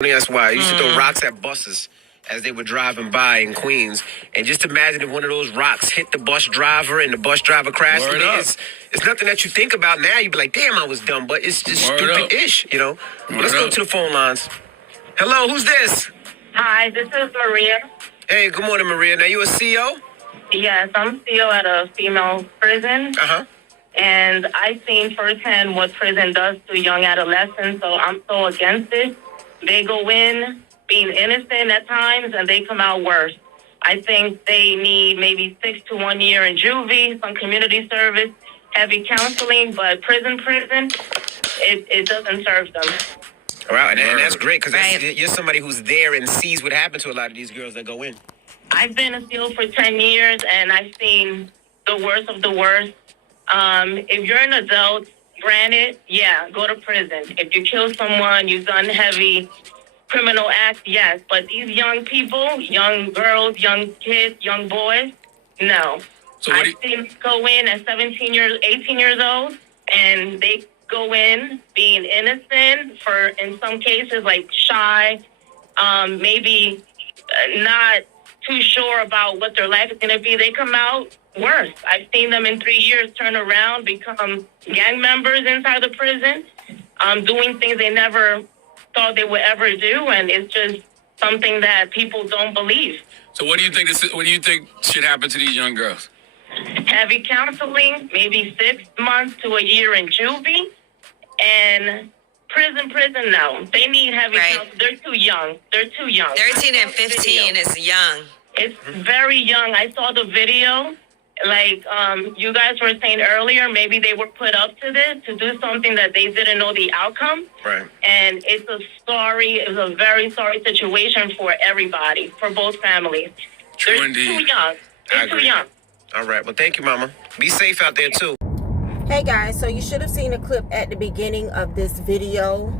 That's why I used to throw rocks at buses as they were driving by in Queens. And just imagine if one of those rocks hit the bus driver and the bus driver crashed. It's nothing that you think about now. You'd be like, damn, I was dumb. But it's just stupid-ish, you know? Let's go to the phone lines. Hello, who's this? Hi, this is Maria. Hey, good morning, Maria. Now, you a CEO? Yes, I'm CEO at a female prison. And I've seen firsthand what prison does to young adolescents, so I'm so against it. They go in being innocent at times, and they come out worse. I think they need maybe 6 to 1 year in juvie, some community service, heavy counseling, but prison, it doesn't serve them. All right, and that's great, because you're somebody who's there and sees what happened to a lot of these girls that go in. I've been a SEAL for 10 years, and I've seen the worst of the worst. If you're an adult, granted, yeah, go to prison. If you kill someone, you've done heavy criminal acts, yes. But these young people, young girls, young kids, young boys, no. So I've seen go in at 18 years old, and they go in being innocent for, in some cases, like shy, maybe not too sure about what their life is going to be. They come out worse. I've seen them in 3 years turn around, become gang members inside the prison, doing things they never thought they would ever do, and it's just something that people don't believe. So what do you think? What do you think should happen to these young girls? Heavy counseling, maybe 6 months to a year in juvie, and prison, no. They need heavy counseling. They're too young. 13 and 15 is young. It's very young. I saw the video. Like you guys were saying earlier, maybe they were put up to this to do something that they didn't know the outcome. Right. And it's a very sorry situation for everybody, for both families. True They're indeed. too young. They're too young. All right. Well, thank you, Mama. Be safe out there, too. Hey, guys. So you should have seen a clip at the beginning of this video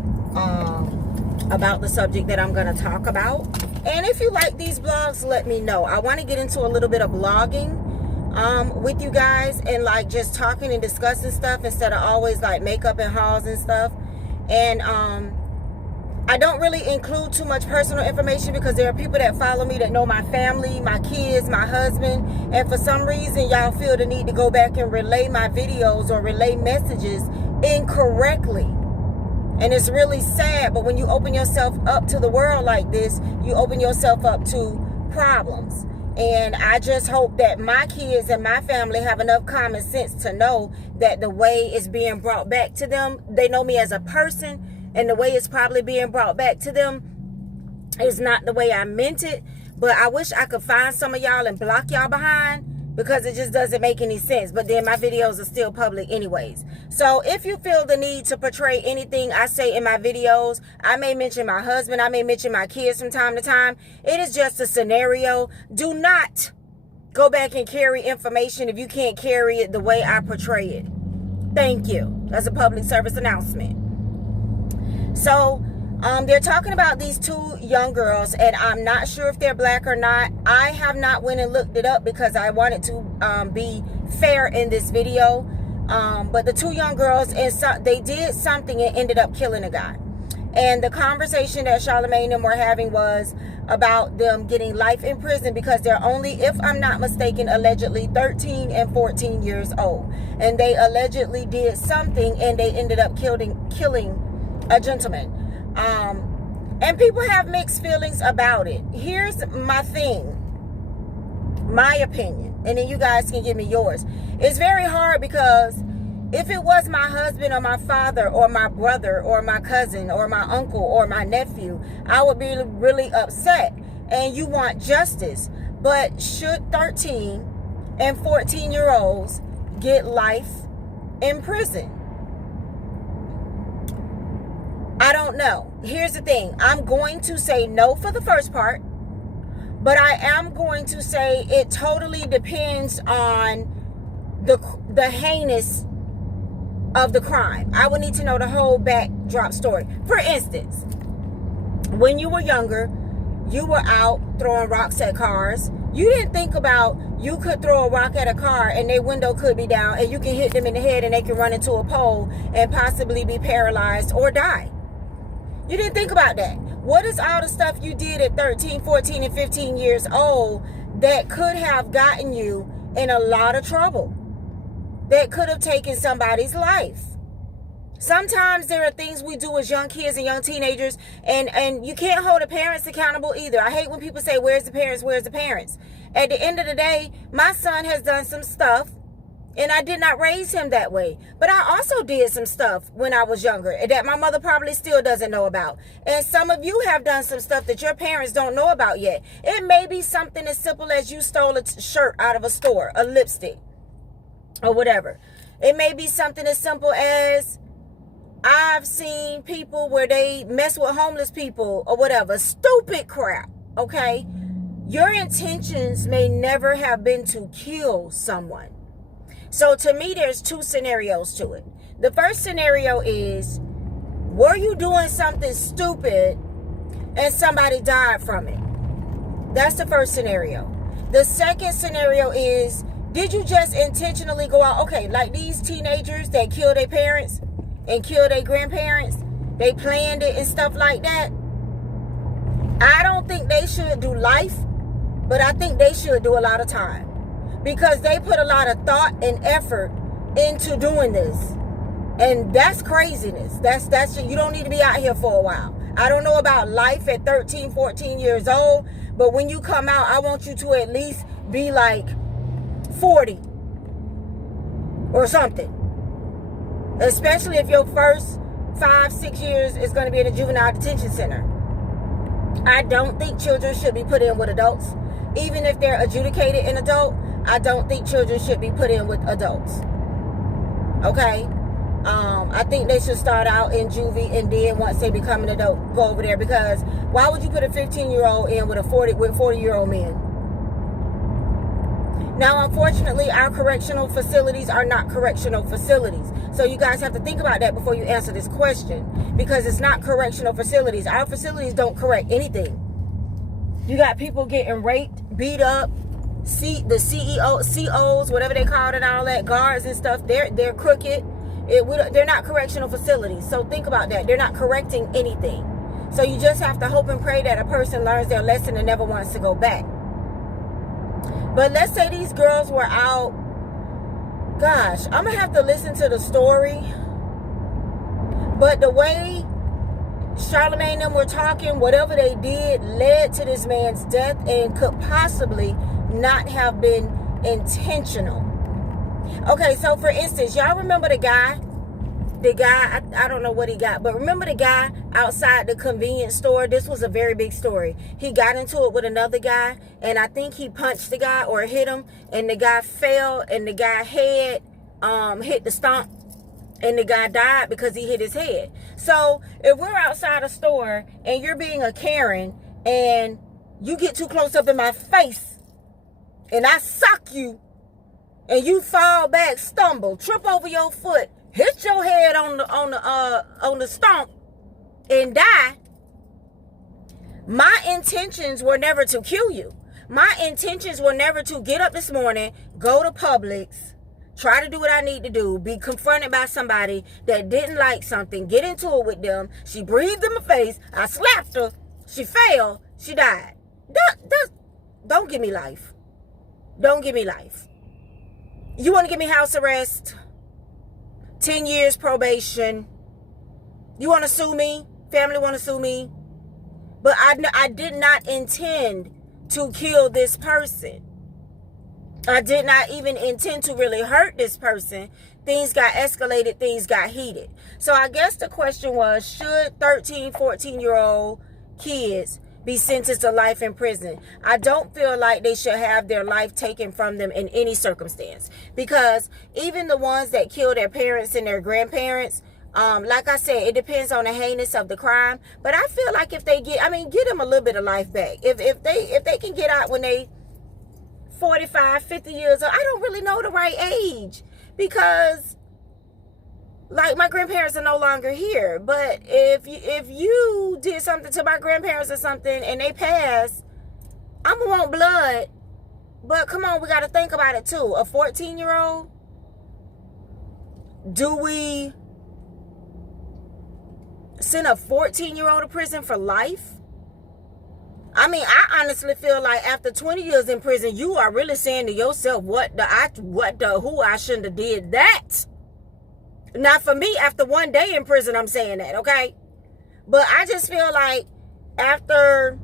about the subject that I'm going to talk about. And if you like these vlogs, let me know. I want to get into a little bit of vlogging with you guys, and like just talking and discussing stuff instead of always like makeup and hauls and stuff. And I don't really include too much personal information because there are people that follow me that know my family, my kids, my husband, and for some reason y'all feel the need to go back and relay my videos or relay messages incorrectly. And it's really sad, but when you open yourself up to the world like this, you open yourself up to problems. And I just hope that my kids and my family have enough common sense to know that the way it's being brought back to them, they know me as a person, and the way it's probably being brought back to them is not the way I meant it. But I wish I could find some of y'all and block y'all behind, because it just doesn't make any sense. But then my videos are still public anyways. So if you feel the need to portray anything I say in my videos, I may mention my husband, I may mention my kids from time to time. It is just a scenario. Do not go back and carry information if you can't carry it the way I portray it. Thank you. That's a public service announcement. So they're talking about these 2 young girls, and I'm not sure if they're black or not. I have not went and looked it up because I wanted to be fair in this video. But the 2 young girls, they did something and ended up killing a guy. And the conversation that Charlamagne and them were having was about them getting life in prison because they're only, if I'm not mistaken, allegedly 13 and 14 years old. And they allegedly did something, and they ended up killing a gentleman. And people have mixed feelings about it. Here's my thing, my opinion, and then you guys can give me yours. It's very hard because if it was my husband or my father or my brother or my cousin or my uncle or my nephew, I would be really upset, and you want justice. But should 13 and 14-year-olds get life in prison? I don't know. Here's the thing. I'm going to say no for the first part, but I am going to say it totally depends on the heinous of the crime. I would need to know the whole backdrop story. For instance, when you were younger, you were out throwing rocks at cars. You didn't think about you could throw a rock at a car and their window could be down and you can hit them in the head and they can run into a pole and possibly be paralyzed or die. You didn't think about that. What is all the stuff you did at 13, 14, and 15 years old that could have gotten you in a lot of trouble? That could have taken somebody's life? Sometimes there are things we do as young kids and young teenagers, and you can't hold the parents accountable either. I hate when people say, where's the parents, where's the parents? At the end of the day, my son has done some stuff, and I did not raise him that way. But I also did some stuff when I was younger that my mother probably still doesn't know about. And some of you have done some stuff that your parents don't know about yet. It may be something as simple as you stole a shirt out of a store, a lipstick, or whatever. It may be something as simple as I've seen people where they mess with homeless people or whatever. Stupid crap, okay? Your intentions may never have been to kill someone. So to me, there's two scenarios to it. The first scenario is, were you doing something stupid and somebody died from it? That's the first scenario. The second scenario is, did you just intentionally go out? Okay, like these teenagers that kill their parents and kill their grandparents, they planned it and stuff like that. I don't think they should do life, but I think they should do a lot of time, because they put a lot of thought and effort into doing this. And that's craziness. That's you don't need to be out here for a while. I don't know about life at 13, 14 years old, but when you come out, I want you to at least be like 40 or something. Especially if your first 5-6 years is going to be in a juvenile detention center. I don't think children should be put in with adults. Even if they're adjudicated an adult, I don't think children should be put in with adults. Okay? I think they should start out in juvie, and then once they become an adult, go over there. Because why would you put a 15-year-old in with 40-year-old men? Now, unfortunately, our correctional facilities are not correctional facilities. So you guys have to think about that before you answer this question, because it's not correctional facilities. Our facilities don't correct anything. You got people getting raped, beat up, the COs, whatever they call it, and all that, guards and stuff, they're crooked. They're not correctional facilities. So think about that. They're not correcting anything. So you just have to hope and pray that a person learns their lesson and never wants to go back. But let's say these girls were out. Gosh, I'm going to have to listen to the story. But the way Charlamagne and them were talking, whatever they did led to this man's death and could possibly not have been intentional. Okay, so for instance, y'all remember the guy, I don't know what he got, but remember the guy outside the convenience store? This was a very big story. He got into it with another guy, and I think he punched the guy or hit him, and the guy fell, and the guy head hit the stump, and the guy died because he hit his head. So if we're outside a store and you're being a Karen and you get too close up in my face and I sock you and you fall back, stumble, trip over your foot, hit your head on the stump and die, my intentions were never to kill you. My intentions were never to get up this morning, go to Publix, try to do what I need to do, be confronted by somebody that didn't like something, get into it with them. She breathed in my face. I slapped her. She fell. She died. Don't give me life. Don't give me life. You want to give me house arrest? 10 years probation. You want to sue me? Family want to sue me? But I did not intend to kill this person. I did not even intend to really hurt this person. Things got escalated. Things got heated. So I guess the question was, should 13, 14-year-old kids be sentenced to life in prison? I don't feel like they should have their life taken from them in any circumstance. Because even the ones that kill their parents and their grandparents, like I said, it depends on the heinous of the crime. But I feel like if they get them a little bit of life back. If they can get out when they 45, 50 years old. I don't really know the right age, because like my grandparents are no longer here. But if you did something to my grandparents or something and they pass, I'm gonna want blood. But come on, we got to think about it too. A 14-year-old, do we send a 14-year-old to prison for life? I mean, I honestly feel like after 20 years in prison, you are really saying to yourself, who I shouldn't have did that. Not for me, after one day in prison, I'm saying that, okay? But I just feel like after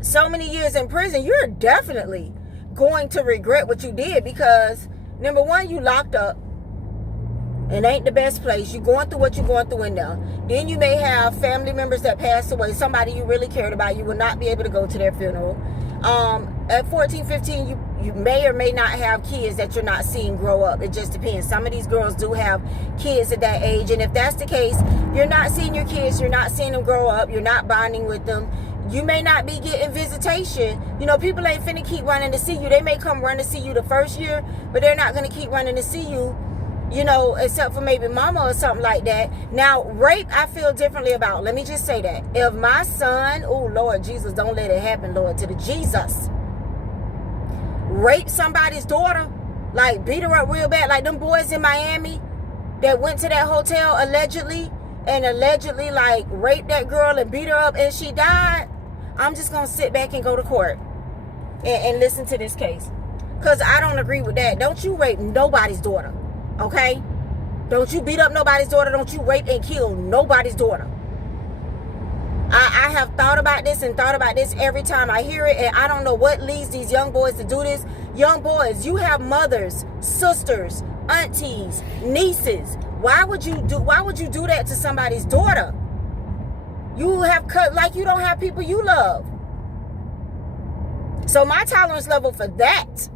so many years in prison, you're definitely going to regret what you did, because number one, you locked up. It ain't the best place. You're going through what you're going through in there. Then you may have family members that passed away. Somebody you really cared about. You will not be able to go to their funeral. At 14, 15, you may or may not have kids that you're not seeing grow up. It just depends. Some of these girls do have kids at that age. And if that's the case, you're not seeing your kids. You're not seeing them grow up. You're not bonding with them. You may not be getting visitation. You know, people ain't finna keep running to see you. They may come run to see you the first year, but they're not going to keep running to see you, you know, except for maybe mama or something like that. Now, rape, I feel differently about. Let me just say that. If my son, oh, Lord Jesus, don't let it happen, Lord, to the Jesus, rape somebody's daughter, like beat her up real bad, like them boys in Miami that went to that hotel allegedly like raped that girl and beat her up and she died, I'm just going to sit back and go to court and listen to this case. Because I don't agree with that. Don't you rape nobody's daughter. Okay? Don't you beat up nobody's daughter. Don't you rape and kill nobody's daughter. I have thought about this and thought about this every time I hear it, and I don't know what leads these young boys to do this. Young boys, you have mothers, sisters, aunties, nieces. Why would you do that to somebody's daughter? You have cut like you don't have people you love. So my tolerance level for that,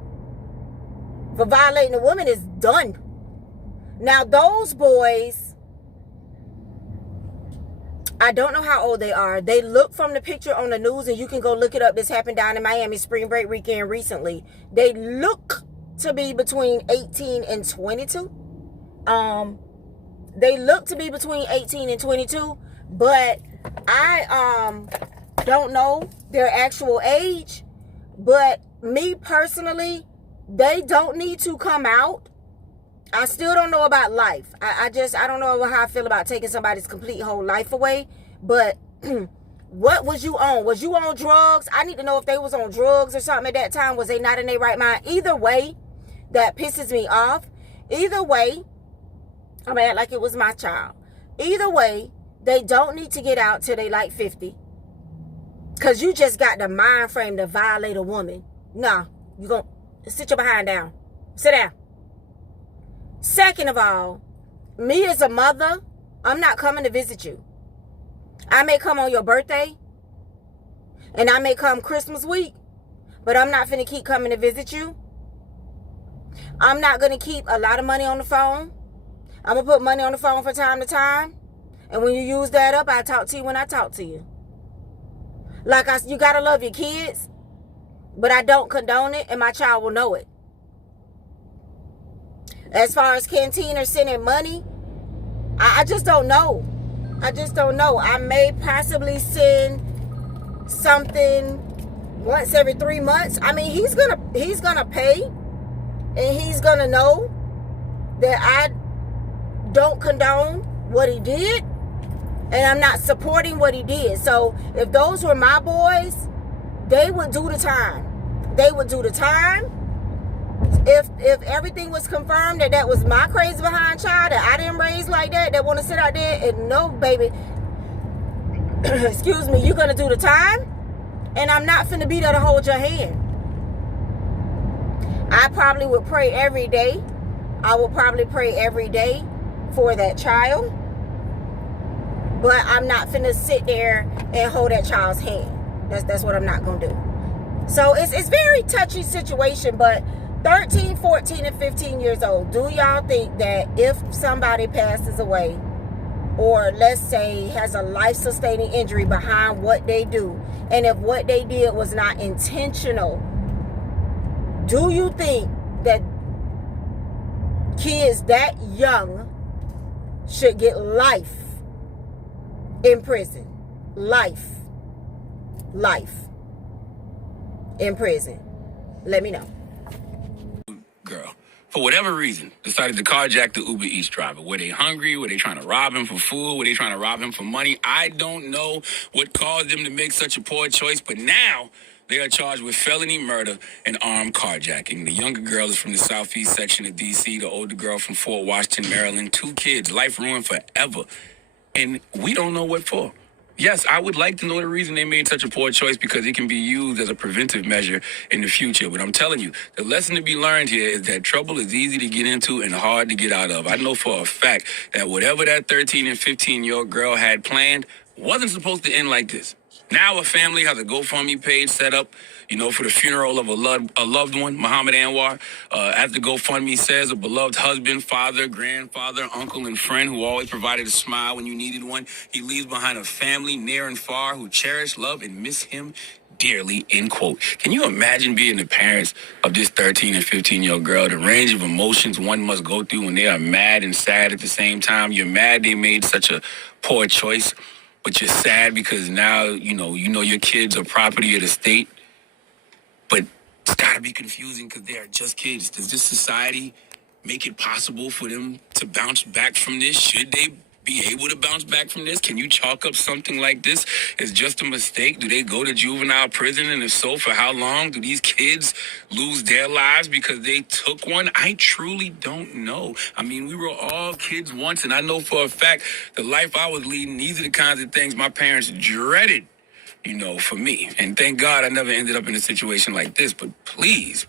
for violating a woman, is done. Now, those boys, I don't know how old they are. They look from the picture on the news, and you can go look it up. This happened down in Miami spring break weekend recently. They look to be between 18 and 22. They look to be between 18 and 22, but I don't know their actual age. But me personally, they don't need to come out. I still don't know about life. I don't know how I feel about taking somebody's complete whole life away. But what was you on? Was you on drugs? I need to know if they was on drugs or something at that time. Was they not in their right mind? Either way, that pisses me off. Either way, I'm gonna act like it was my child. Either way, they don't need to get out till they like 50. Because you just got the mind frame to violate a woman. Nah, you gonna sit your behind down. Sit down. Second of all, me as a mother, I'm not coming to visit you. I may come on your birthday, and I may come Christmas week, but I'm not finna keep coming to visit you. I'm not gonna keep a lot of money on the phone. I'm gonna put money on the phone from time to time, and when you use that up, I talk to you when I talk to you. You gotta love your kids, but I don't condone it, and my child will know it. As far as Canteen sending money, I just don't know. I just don't know. I may possibly send something once every 3 months. I mean, he's gonna pay, and he's gonna know that I don't condone what he did, and I'm not supporting what he did. So if those were my boys, they would do the time. They would do the time. If everything was confirmed that was my crazy behind child, that I didn't raise like that want to sit out there and no, baby, excuse me, you're going to do the time, and I'm not finna be there to hold your hand. I probably would pray every day. I would probably pray every day for that child, but I'm not finna sit there and hold that child's hand. That's what I'm not going to do. So it's very touchy situation, but 13, 14, and 15 years old, do y'all think that if somebody passes away, or let's say has a life-sustaining injury behind what they do, and if what they did was not intentional, do you think that kids that young should get life in prison? Life in prison. Let me know. Girl, for whatever reason, decided to carjack the Uber Eats driver. Were they hungry? Were they trying to rob him for food? Were they trying to rob him for money? I don't know what caused them to make such a poor choice, but now they are charged with felony murder and armed carjacking. The younger girl is from the southeast section of D.C., the older girl from Fort Washington, Maryland. 2 kids, life ruined forever. And we don't know what for. Yes, I would like to know the reason they made such a poor choice because it can be used as a preventive measure in the future. But I'm telling you, the lesson to be learned here is that trouble is easy to get into and hard to get out of. I know for a fact that whatever that 13 and 15-year-old girl had planned wasn't supposed to end like this. Now a family has a GoFundMe page set up, for the funeral of a loved one, Muhammad Anwar. As the GoFundMe says, a beloved husband, father, grandfather, uncle, and friend who always provided a smile when you needed one. He leaves behind a family near and far who cherish, love, and miss him dearly, end quote. Can you imagine being the parents of this 13 and 15-year-old girl? The range of emotions one must go through when they are mad and sad at the same time. You're mad they made such a poor choice, but you're sad because now, you know your kids are property of the state. But it's got to be confusing because they are just kids. Does this society make it possible for them to bounce back from this? Should they be able to bounce back from this? Can you chalk up something like this as just a mistake? Do they go to juvenile prison? And if so, for how long? Do these kids lose their lives because they took one? I truly don't know. I mean, we were all kids once, and I know for a fact the life I was leading, these are the kinds of things my parents dreaded, for me. And thank God I never ended up in a situation like this. But please,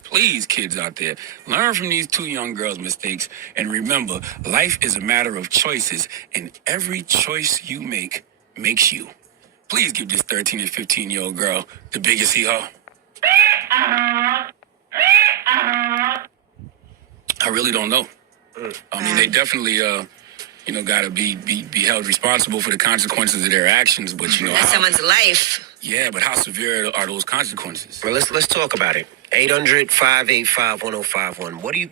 kids out there, learn from these 2 young girls' mistakes. And remember, life is a matter of choices. And every choice you make makes you. Please give this 13 and 15-year-old girl the biggest hee-haw. I really don't know. I mean, they definitely, got to be held responsible for the consequences of their actions. But, That's someone's life. Yeah, but how severe are those consequences? Well, let's talk about it. 800-585-1051. What do you think?